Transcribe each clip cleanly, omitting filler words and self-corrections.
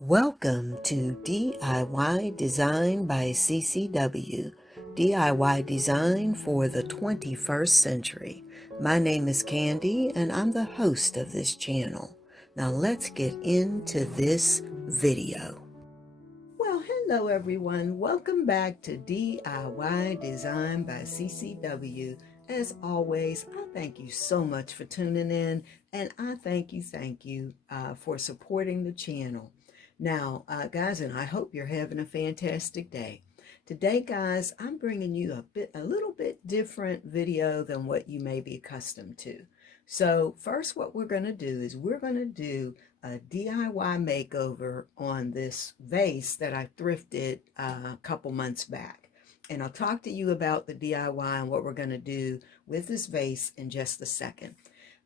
Welcome to DIY Design by CCW, DIY Design for the 21st Century. My name is Candy and I'm the host of this channel. Now let's get into this video. Well, hello everyone. Welcome back to DIY Design by CCW. As always, I thank you so much for tuning in, and I thank you for supporting the channel. Now, guys, and I hope you're having a fantastic day. Today, guys, I'm bringing you a little bit different video than what you may be accustomed to. So first, what we're going to do is we're going to do a DIY makeover on this vase that I thrifted a couple months back. And I'll talk to you about the DIY and what we're going to do with this vase in just a second.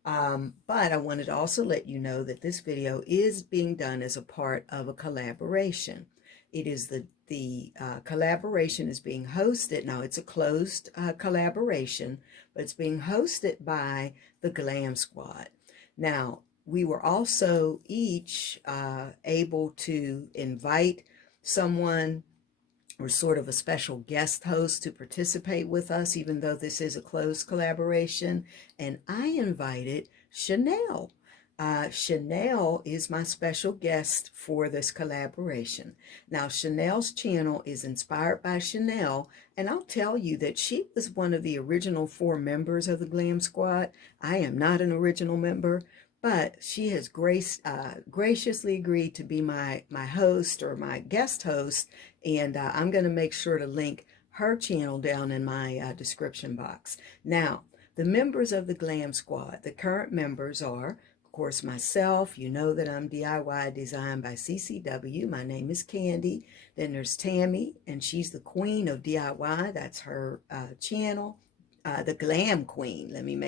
But I wanted to also let you know that this video is being done as a part of a collaboration. It is the collaboration is being hosted. Now, it's a closed collaboration, but it's being hosted by the Glam Squad. Now, we were also each able to invite someone or sort of a special guest host to participate with us, even though this is a closed collaboration. And I invited Chanel. Chanel is my special guest for this collaboration. Now, Chanel's channel is inspired by Chanel, and I'll tell you that she was one of the original 4 members of the Glam Squad. I am not an original member, but she has graciously agreed to be my host or my guest host, and I'm going to make sure to link her channel down in my description box. Now, the members of the Glam Squad, the current members are, of course, myself. You know that I'm DIY Design by CCW. My name is Candy. Then there's Tammy, and she's the queen of DIY. That's her channel. The Glam Queen. Let me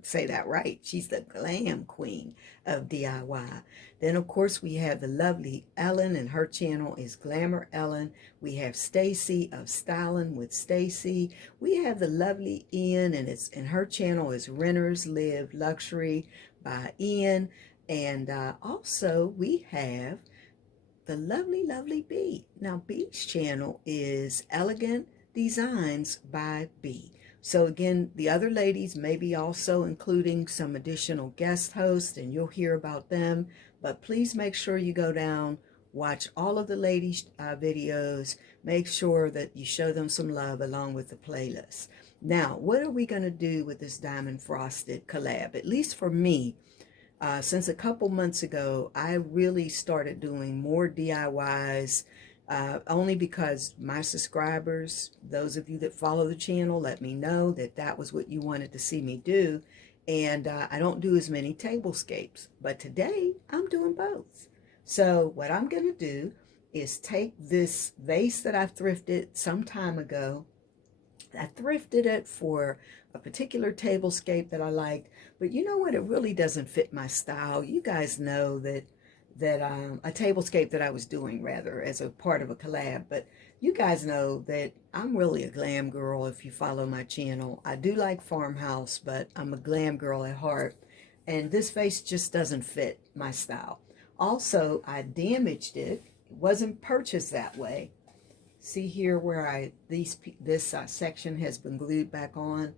say that right. She's the Glam Queen of DIY. Then, of course, we have the lovely Ellen, and her channel is Glamour Ellen. We have Stacy of Styling with Stacy. We have the lovely Ian, and her channel is Renters Live Luxury by Ian. And also we have the lovely B. Now, B's channel is Elegant Designs by B. So again, the other ladies may be also including some additional guest hosts, and you'll hear about them. But please make sure you go down, watch all of the ladies' videos. Make sure that you show them some love along with the playlist. Now, what are we going to do with this Diamond Frosted collab? At least for me, since a couple months ago, I really started doing more DIYs. Only because my subscribers, those of you that follow the channel, let me know that that was what you wanted to see me do. And I don't do as many tablescapes, but today I'm doing both. So what I'm going to do is take this vase that I thrifted some time ago. I thrifted it for a particular tablescape that I liked, but you know what? It really doesn't fit my style. You guys know that a tablescape that I was doing rather as a part of a collab, but you guys know that I'm really a glam girl if you follow my channel. I do like farmhouse, but I'm a glam girl at heart, and this vase just doesn't fit my style. Also, I damaged it. It wasn't purchased that way. See here where this section has been glued back on.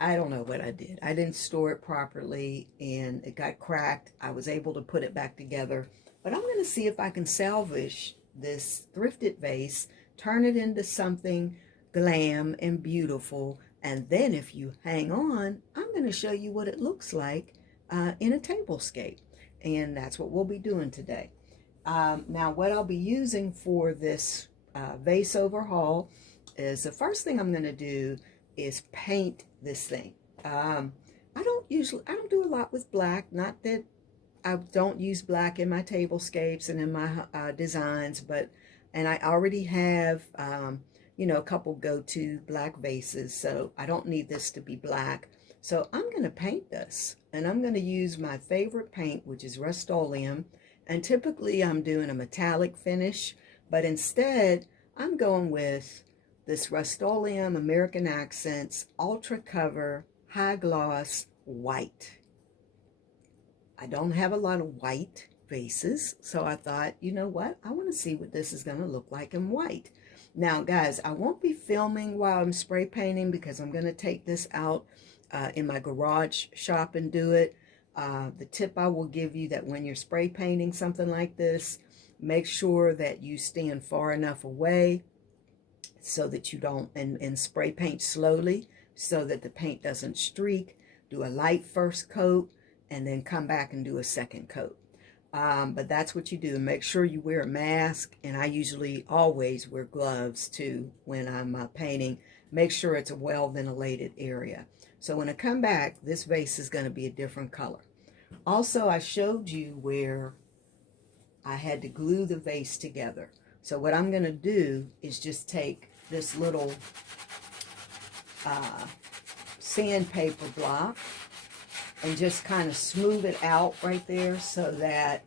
I don't know what I did. I didn't store it properly and it got cracked. I was able to put it back together, but I'm going to see if I can salvage this thrifted vase, turn it into something glam and beautiful, and then if you hang on, I'm going to show you what it looks like in a tablescape, and that's what we'll be doing today. Now, what I'll be using for this vase overhaul is the first thing I'm going to do is paint this thing. I don't do a lot with black. Not that I don't use black in my tablescapes and in my designs, and I already have a couple go-to black vases, so I don't need this to be black. So I'm going to paint this, and I'm going to use my favorite paint, which is Rust-Oleum. And typically I'm doing a metallic finish, but instead I'm going with this Rust-Oleum American Accents Ultra Cover High Gloss White. I don't have a lot of white, vases. So I thought, you know what? I want to see what this is going to look like in white. Now, guys, I won't be filming while I'm spray painting because I'm going to take this out in my garage shop and do it. The tip I will give you that when you're spray painting something like this, make sure that you stand far enough away so that you don't, and spray paint slowly so that the paint doesn't streak. Do a light first coat and then come back and do a second coat. But that's what you do. Make sure you wear a mask, and I usually always wear gloves too when I'm painting. Make sure it's a well-ventilated area. So when I come back, this vase is going to be a different color. Also, I showed you where I had to glue the vase together. So what I'm going to do is just take this little sandpaper block and just kind of smooth it out right there so that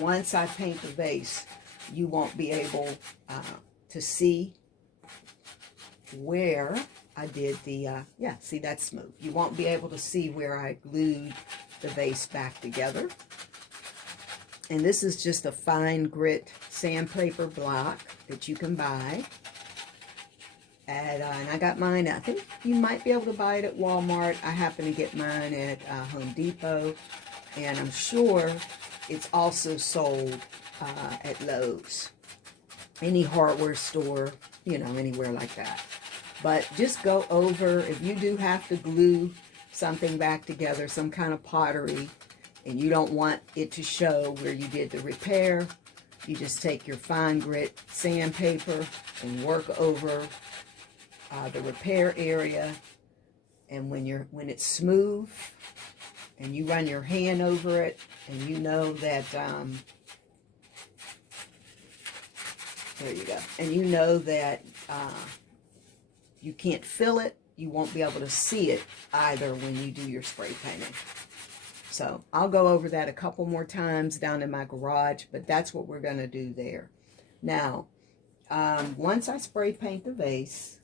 once I paint the vase, you won't be able to see where I did the, yeah, see, that's smooth. You won't be able to see where I glued the vase back together. And this is just a fine grit sandpaper block that you can buy. And I got mine, I think you might be able to buy it at Walmart. I happen to get mine at Home Depot. And I'm sure it's also sold at Lowe's. Any hardware store, you know, anywhere like that. But just go over, if you do have to glue something back together, some kind of pottery, and you don't want it to show where you did the repair, you just take your fine grit sandpaper and work over the repair area. And when it's smooth and you run your hand over it, and you know that there you go, and you know that you can't feel it, you won't be able to see it either when you do your spray painting. So I'll go over that a couple more times down in my garage, but that's what we're going to do there. Now, once I spray paint the vase,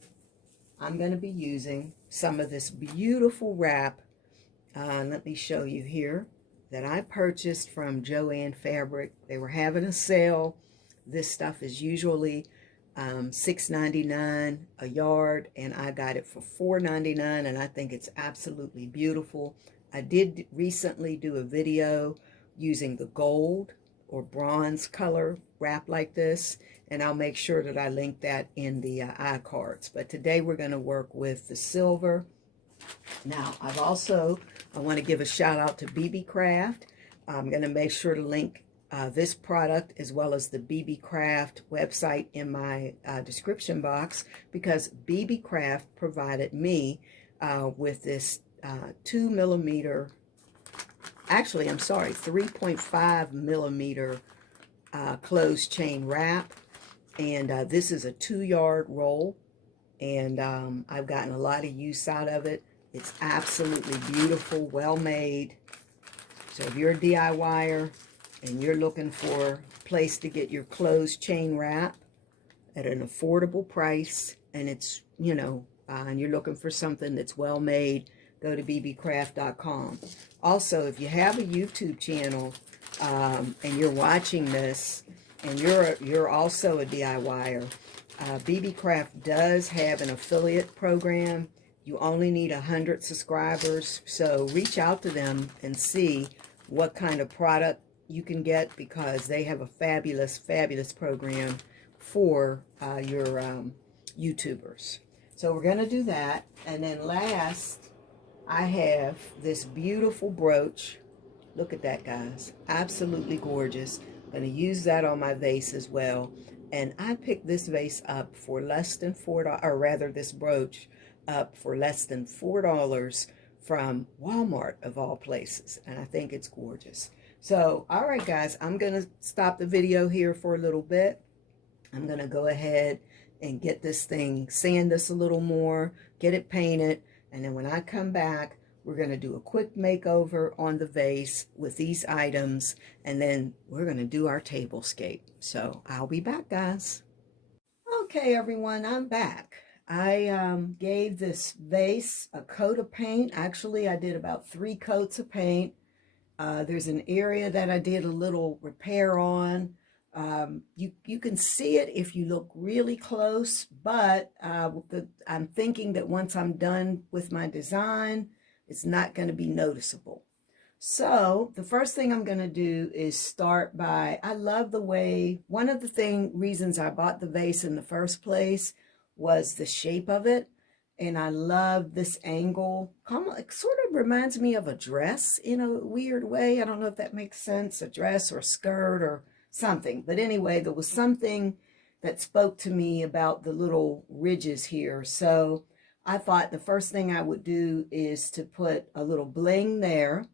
I'm going to be using some of this beautiful wrap. Let me show you here, that I purchased from Joann Fabric. They were having a sale. This stuff is usually $6.99 a yard, and I got it for $4.99, and I think it's absolutely beautiful. I did recently do a video using the gold or bronze color wrap like this, and I'll make sure that I link that in the iCards. But today we're going to work with the silver. Now, I want to give a shout out to BB Craft. I'm going to make sure to link this product as well as the BB Craft website in my description box, because BB Craft provided me with this 2 millimeter, actually I'm sorry, 3.5 millimeter closed chain wrap, and this is a 2-yard roll, and I've gotten a lot of use out of it. It's absolutely beautiful, well made. So if you're a DIYer and you're looking for a place to get your closed chain wrap at an affordable price, and it's, you know, and you're looking for something that's well made, go to bbcraft.com. Also, if you have a YouTube channel and you're watching this and you're also a DIYer, BB Craft does have an affiliate program. You only need 100 subscribers, so reach out to them and see what kind of product you can get, because they have a fabulous, fabulous program for your YouTubers. So we're going to do that. And then last, I have this beautiful brooch. Look at that, guys. Absolutely gorgeous. I'm going to use that on my vase as well. And I picked this vase up for less than $4, or rather this brooch up for less than $4 from Walmart of all places. And I think it's gorgeous. So, all right, guys, I'm going to stop the video here for a little bit. I'm going to go ahead and get this thing, sand this a little more, get it painted. And then when I come back, we're going to do a quick makeover on the vase with these items. And then we're going to do our tablescape. So I'll be back, guys. Okay, everyone, I'm back. I gave this vase a coat of paint. Actually, I did about 3 coats of paint. There's an area that I did a little repair on. You can see it if you look really close, but I'm thinking that once I'm done with my design, it's not going to be noticeable. So the first thing I'm going to do is start by, I love the way, one of the reasons I bought the vase in the first place was the shape of it. And I love this angle. It sort of reminds me of a dress in a weird way. I don't know if that makes sense, a dress or a skirt or something. But anyway, there was something that spoke to me about the little ridges here. So I thought the first thing I would do is to put a little bling there.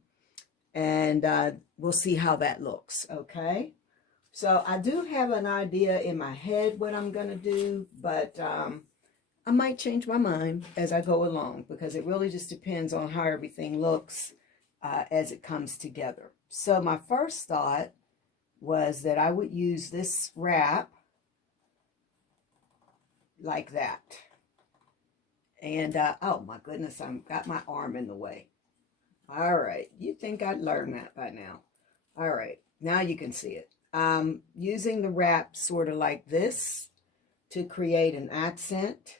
And we'll see how that looks, okay? So I do have an idea in my head what I'm going to do, but I might change my mind as I go along because it really just depends on how everything looks as it comes together. So my first thought was that I would use this wrap like that. And, oh my goodness, I've got my arm in the way. All right, you'd think I'd learn that by now. All right, now you can see it. Using the wrap sort of like this to create an accent.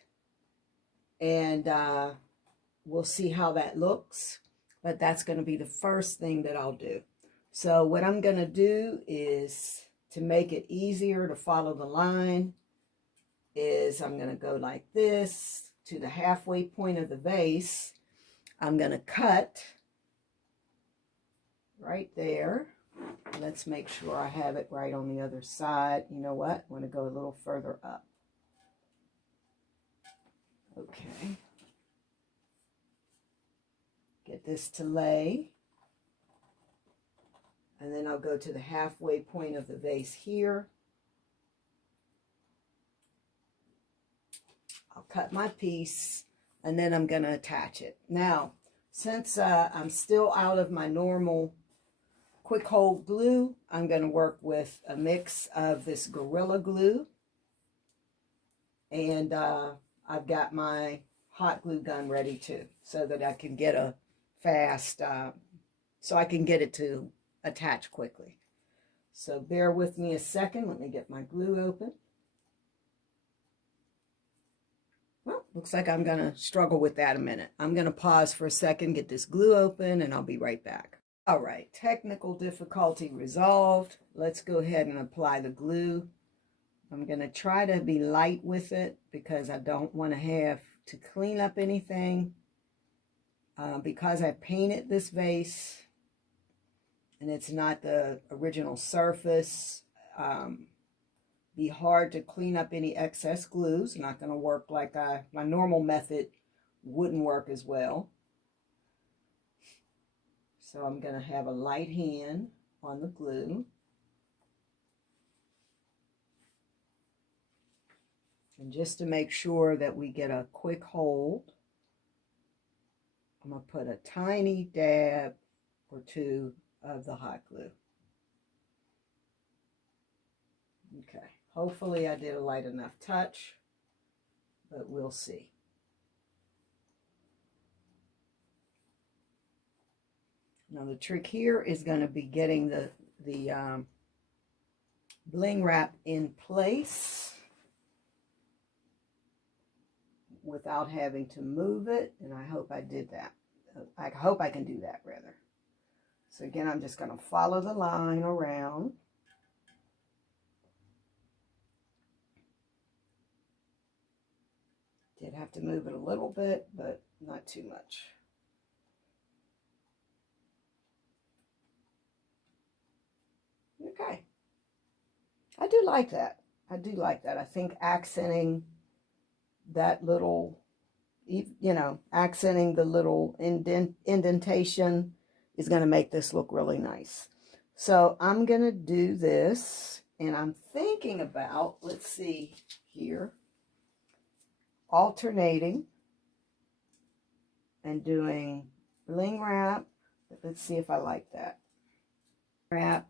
And we'll see how that looks. But that's going to be the first thing that I'll do. So what I'm going to do is, to make it easier to follow the line, is I'm going to go like this to the halfway point of the vase. I'm going to cut right there. Let's make sure I have it right on the other side. You know what? I want to go a little further up. Okay. Get this to lay. And then I'll go to the halfway point of the vase here. I'll cut my piece and then I'm going to attach it. Now, since I'm still out of my normal quick hold glue, I'm going to work with a mix of this Gorilla Glue. And I've got my hot glue gun ready too, so that I can get a fast, so I can get it to attach quickly. So bear with me a second. Let me get my glue open. Well, looks like I'm going to struggle with that a minute. I'm going to pause for a second, get this glue open, and I'll be right back. All right, technical difficulty resolved. Let's go ahead and apply the glue. I'm going to try to be light with it because I don't want to have to clean up anything. Because I painted this vase and it's not the original surface, be hard to clean up any excess glue. It's not going to work like my normal method wouldn't work as well. So I'm going to have a light hand on the glue. And just to make sure that we get a quick hold, I'm going to put a tiny dab or two of the hot glue. Okay, hopefully I did a light enough touch, but we'll see. Now the trick here is going to be getting the bling wrap in place without having to move it, and I hope I did that. I hope I can do that, rather. So again, I'm just going to follow the line around. Did have to move it a little bit, but not too much. Okay. I do like that. I do like that. I think accenting that little, you know, accenting the little indentation is going to make this look really nice. So I'm going to do this, and I'm thinking about, let's see here, alternating and doing bling wrap. Let's see if I like that. Wrap.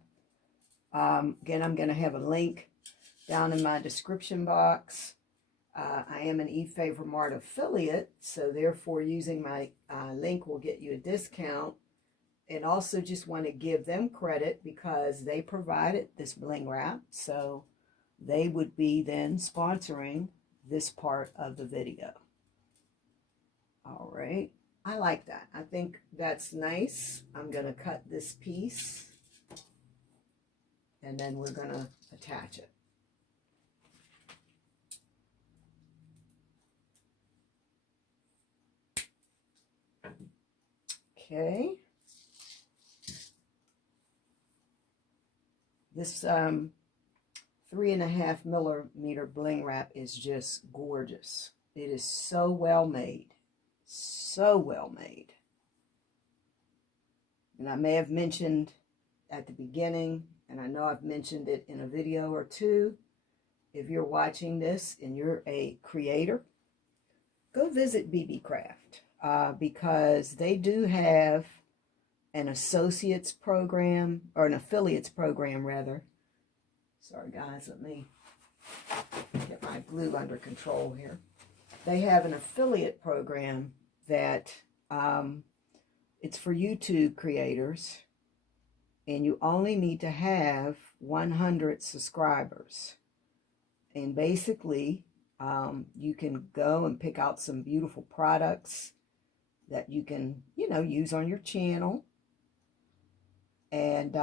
Again, I'm going to have a link down in my description box. I am an Favormart affiliate, so therefore using my link will get you a discount. And also just want to give them credit because they provided this bling wrap. So they would be then sponsoring this part of the video. All right. I like that. I think that's nice. I'm going to cut this piece and then we're going to attach it. Okay. This 3.5 millimeter bling wrap is just gorgeous. It is so well made. So well made. And I may have mentioned at the beginning, and I know I've mentioned it in a video or two, if you're watching this and you're a creator, go visit BB Craft because they do have an associates program, or an affiliates program rather. Sorry guys, let me get my glue under control here. They have an affiliate program that it's for YouTube creators, and you only need to have 100 subscribers. And basically, you can go and pick out some beautiful products that you can, use on your channel. And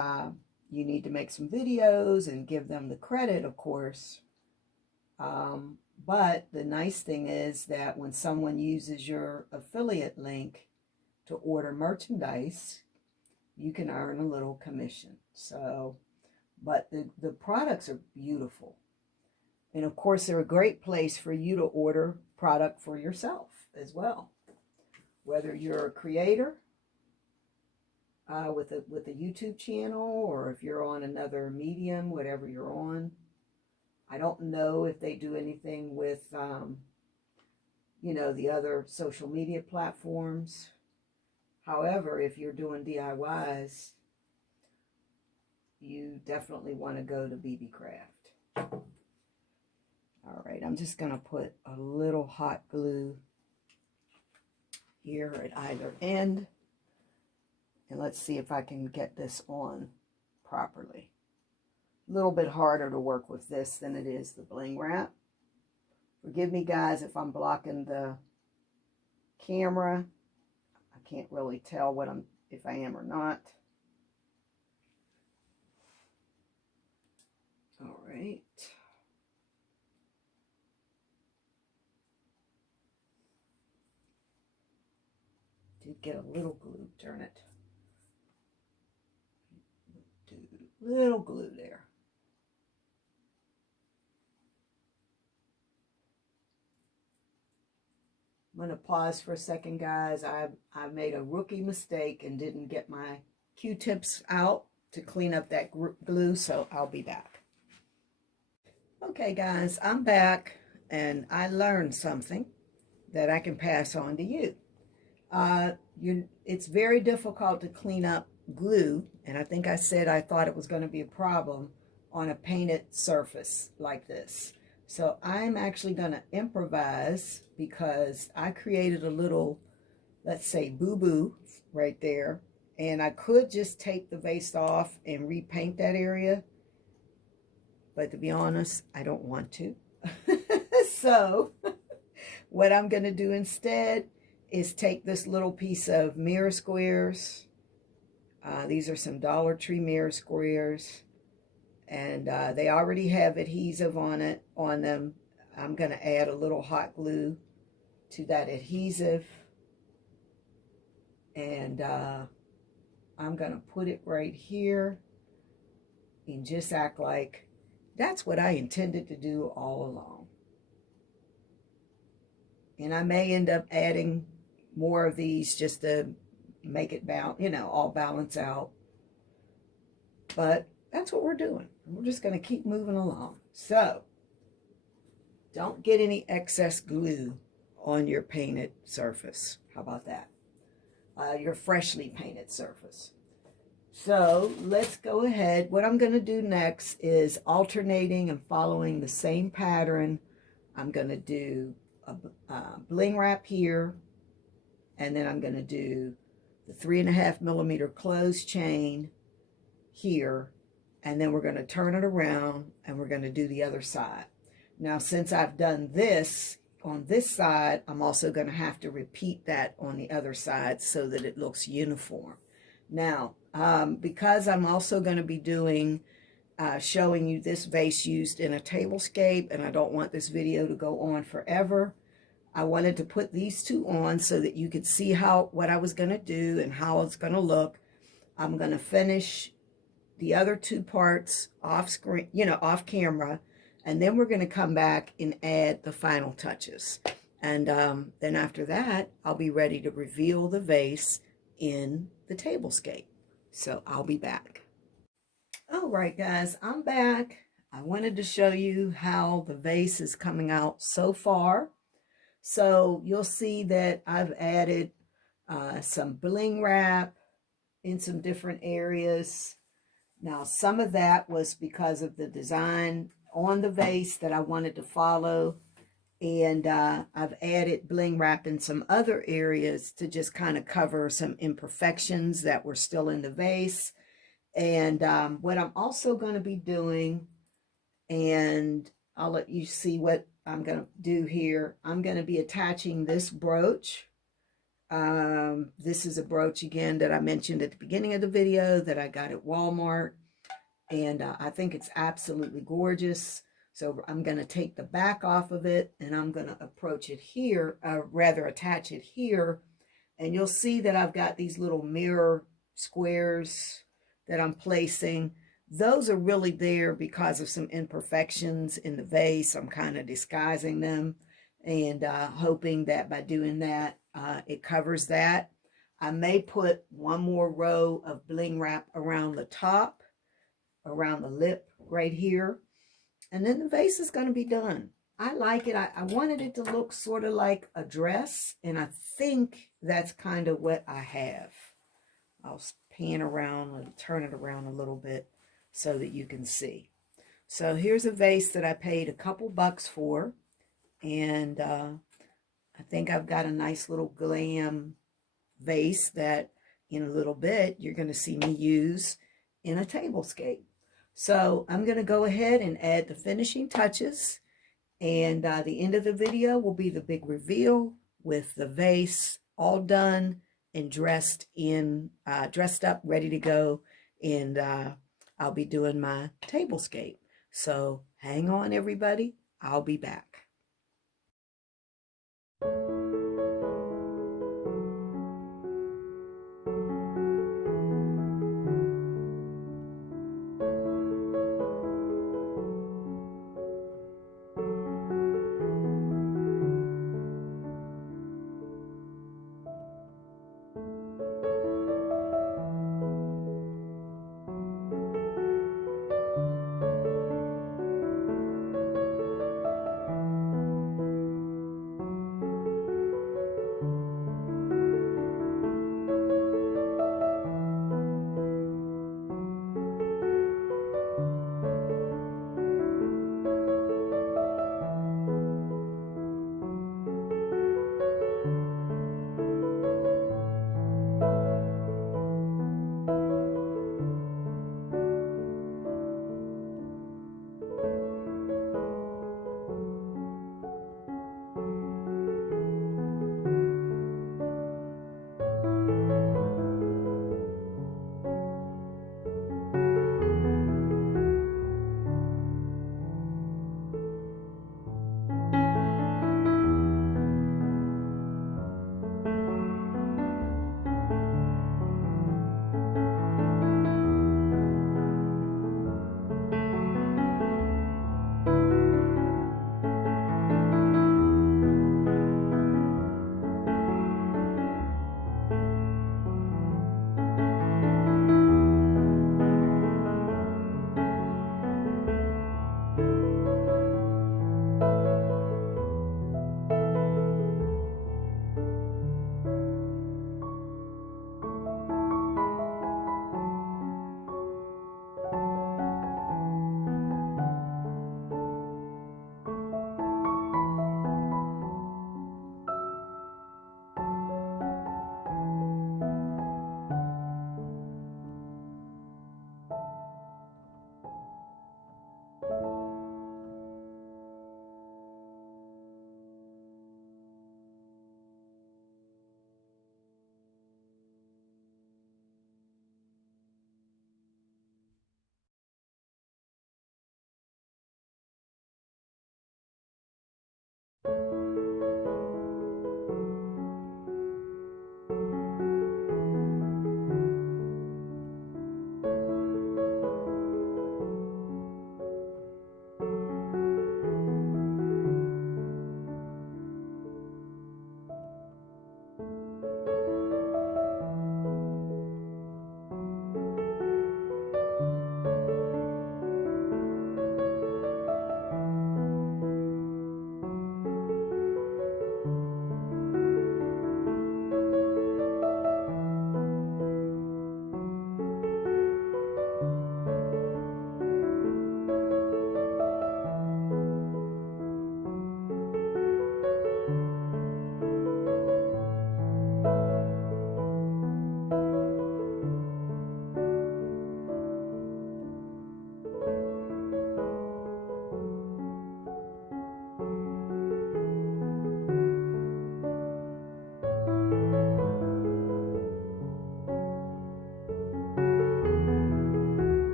you need to make some videos and give them the credit, of course. But the nice thing is that when someone uses your affiliate link to order merchandise, you can earn a little commission. So, but the products are beautiful. And of course, they're a great place for you to order product for yourself as well. Whether you're a creator with a YouTube channel, or if you're on another medium, whatever you're on. I don't know if they do anything with, the other social media platforms. However, if you're doing DIYs, you definitely want to go to BB Craft. All right, I'm just going to put a little hot glue here at either end. And let's see if I can get this on properly. A little bit harder to work with this than it is the bling wrap. Forgive me guys if I'm blocking the camera. I can't really tell if I am or not. All right. Did get a little glue, darn it. Little glue there. I'm going to pause for a second, guys. I made a rookie mistake and didn't get my Q-tips out to clean up that glue, so I'll be back. Okay, guys, I'm back, and I learned something that I can pass on to you. It's very difficult to clean up glue, and I think I said I thought it was going to be a problem on a painted surface like this. So I'm actually going to improvise because I created a little, let's say, boo-boo right there. And I could just take the vase off and repaint that area. But to be honest, I don't want to. So what I'm going to do instead is take this little piece of mirror squares. These are some Dollar Tree mirror squares. And they already have adhesive on them. I'm going to add a little hot glue to that adhesive. And I'm going to put it right here and just act like that's what I intended to do all along. And I may end up adding more of these just to make it all balance out. But that's what we're doing. We're just going to keep moving along. So, don't get any excess glue on your painted surface. How about that? Your freshly painted surface. So, let's go ahead. What I'm going to do next is alternating and following the same pattern. I'm going to do a bling wrap here. And then I'm going to do the 3.5mm closed chain here, and then we're going to turn it around and we're going to do the other side. Now, since I've done this on this side, I'm also going to have to repeat that on the other side so that it looks uniform. Now, because I'm also going to be doing showing you this vase used in a tablescape, and I don't want this video to go on forever, I wanted to put these two on so that you could see what I was going to do and how it's going to look. I'm going to finish the other two parts off screen, off camera, and then we're going to come back and add the final touches. And then after that, I'll be ready to reveal the vase in the tablescape. So I'll be back. All right, guys, I'm back. I wanted to show you how the vase is coming out so far. So you'll see that I've added some bling wrap in some different areas. Now, some of that was because of the design on the vase that I wanted to follow. And I've added bling wrap in some other areas to just kind of cover some imperfections that were still in the vase. And what I'm also going to be doing, and I'll let you see what I'm going to do here. I'm going to be attaching this brooch. This is a brooch, again, that I mentioned at the beginning of the video that I got at Walmart. And I think it's absolutely gorgeous. So I'm going to take the back off of it, and I'm going to approach it here, attach it here. And you'll see that I've got these little mirror squares that I'm placing. Those are really there because of some imperfections in the vase. I'm kind of disguising them and hoping that by doing that, it covers that. I may put one more row of bling wrap around the top, around the lip right here. And then the vase is going to be done. I like it. I wanted it to look sort of like a dress, and I think that's kind of what I have. I'll pan around and turn it around a little bit so that you can see. So here's a vase that I paid a couple bucks for, and I think I've got a nice little Glam vase that in a little bit you're going to see me use in a tablescape. So I'm going to go ahead and add the finishing touches, and the end of the video will be the big reveal with the vase all done and dressed up, ready to go, and I'll be doing my tablescape. So hang on, everybody. I'll be back.